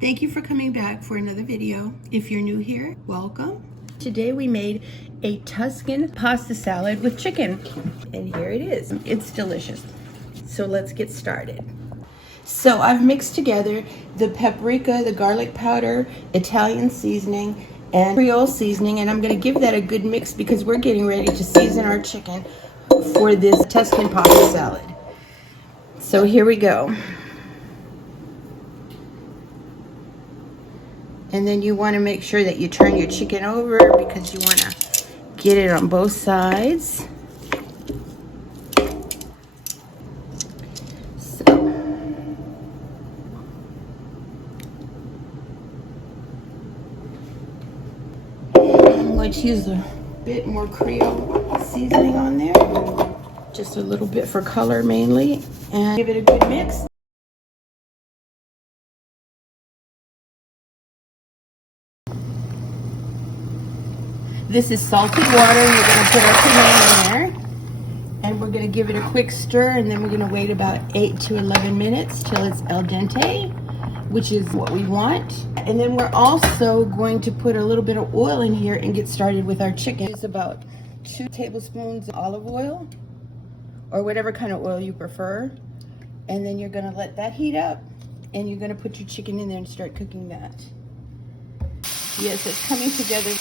Thank you for coming back for another video. If you're new here, welcome. Today we made a Tuscan pasta salad with chicken, and here it is. It's delicious. So let's get started. So I've mixed together the paprika, the garlic powder, Italian seasoning, and Creole seasoning, and I'm going to give that a good mix because we're getting ready to season our chicken for this Tuscan pasta salad. So here we go. And then you want to make sure that you turn your chicken over because you want to get it on both sides. So I'm going to use a bit more Creole seasoning on there. Just a little bit for color mainly. And give it a good mix. This is salted water, and we're going to put our penne in there. And we're going to give it a quick stir, and then we're going to wait about 8 to 11 minutes till it's al dente, which is what we want. And then we're also going to put a little bit of oil in here and get started with our chicken. It's about 2 tablespoons of olive oil, or whatever kind of oil you prefer. And then you're going to let that heat up, and you're going to put your chicken in there and start cooking that. Yes, it's coming together.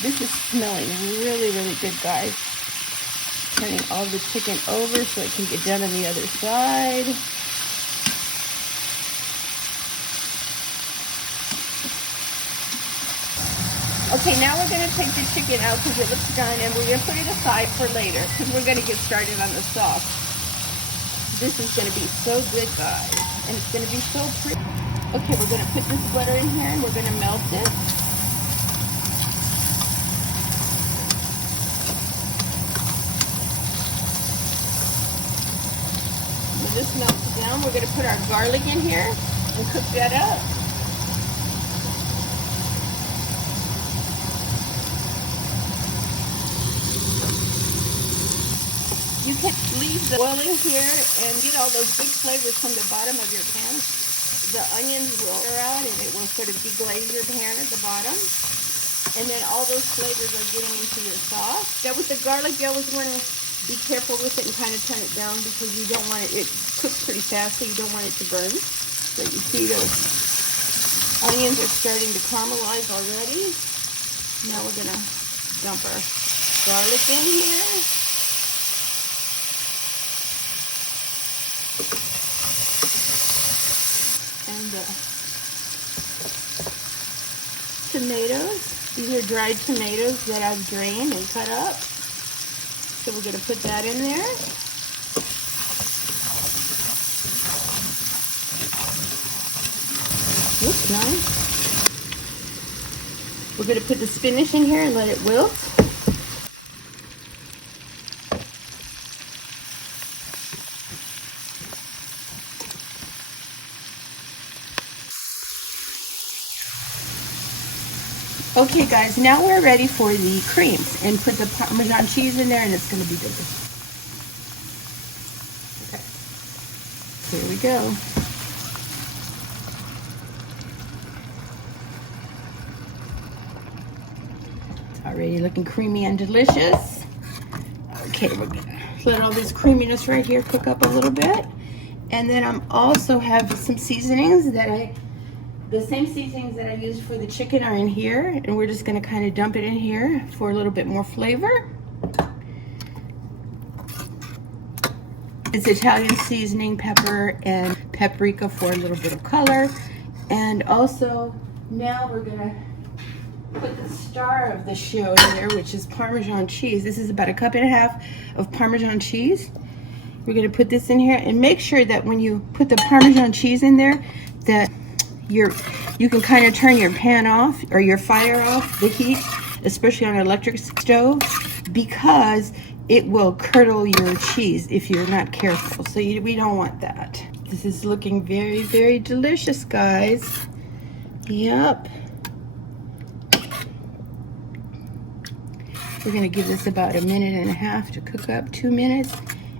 This is smelling really, really good, guys. Turning all the chicken over so it can get done on the other side. Okay, now we're going to take the chicken out because it looks done, and we're going to put it aside for later because we're going to get started on the sauce. This is going to be so good, guys, and it's going to be so pretty. Okay, we're going to put this butter in here, and we're going to melt it. When this melts down, we're going to put our garlic in here and cook that up. You can leave the oil in here and get all those good flavors from the bottom of your pan. The onions will air out and it will sort of deglaze your pan at the bottom. And then all those flavors are getting into your sauce. Now with the garlic, you always want to be careful with it and kind of turn it down because you don't want it cooks pretty fast, so you don't want it to burn. So you see those onions are starting to caramelize already. Now we're going to dump our garlic in here. And tomatoes. These are dried tomatoes that I've drained and cut up. So we're going to put that in there. Looks nice. We're going to put the spinach in here and let it wilt. Okay guys, now we're ready for the cream, and put the Parmesan cheese in there, and it's going to be delicious. Okay, here we go. It's already looking creamy and delicious. Okay, we're going to let all this creaminess right here cook up a little bit. And then I'm also have some seasonings that the same seasonings that I used for the chicken are in here, and we're just going to kind of dump it in here for a little bit more flavor. It's Italian seasoning, pepper, and paprika for a little bit of color. And also, now we're going to put the star of the show here, which is Parmesan cheese. This is about 1.5 cups of Parmesan cheese. We're going to put this in here, and make sure that when you put the Parmesan cheese in there, that you can kind of turn your pan off or your fire off, the heat, especially on an electric stove, because it will curdle your cheese if you're not careful. So we don't want that. This is looking very, very delicious, guys. Yep. We're gonna give this about 1.5 minutes to cook up, 2 minutes.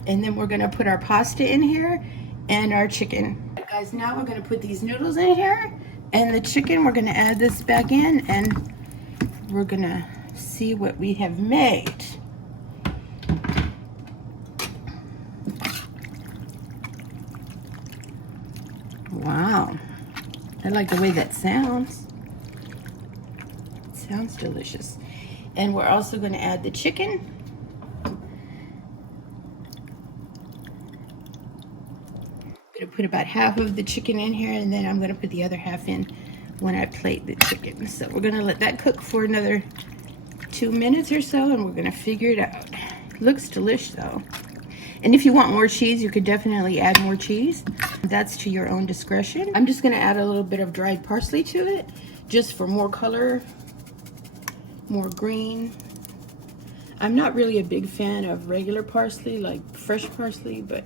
And then we're gonna put our pasta in here and our chicken. All right, guys, now we're gonna put these noodles in here and the chicken. We're gonna add this back in and we're gonna see what we have made. Wow, I like the way that sounds. It sounds delicious. And we're also going to add the chicken. I'm going to put about half of the chicken in here, and then I'm going to put the other half in when I plate the chicken. So we're going to let that cook for another 2 minutes or so, and we're going to figure it out. Looks delicious though. And if you want more cheese, you could definitely add more cheese. That's to your own discretion. I'm just gonna add a little bit of dried parsley to it, just for more color, more green. I'm not really a big fan of regular parsley, like fresh parsley, but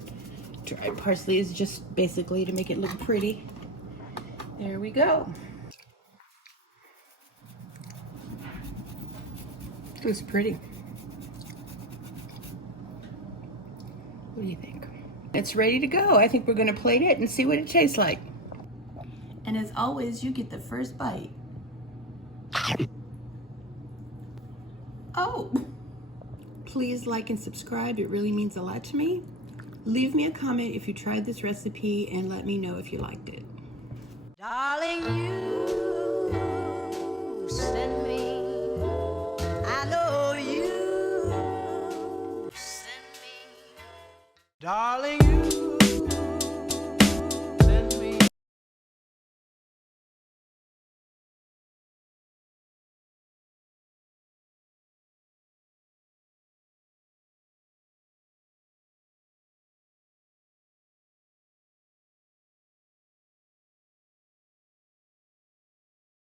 dried parsley is just basically to make it look pretty. There we go. It was pretty. What do you think? It's ready to go. I think we're gonna plate it and see what it tastes like. And as always, you get the first bite. Oh, please like and subscribe. It really means a lot to me. Leave me a comment if you tried this recipe and let me know if you liked it. Darling, you send me, I know you send me, darling.